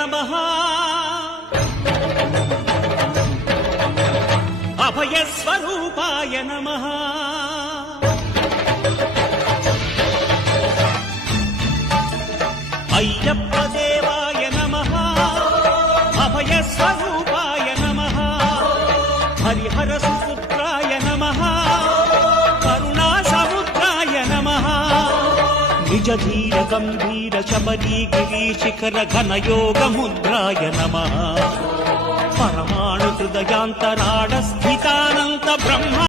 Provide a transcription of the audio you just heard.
నమః అభయస్వరూపాయ నమః అయ్యప్ప దేవాయ నమః అభయస్వరూపాయ నమః హరిహర సుపుత్రాయ నమః కరుణాసముద్రాయ నమః నిజ ధీర గంభీర శబరీ గిరీశిఖర ఘనయోగ ముద్రాయ నమః పరమాణు హృదయాంతరాళ స్థితానంత బ్రహ్మ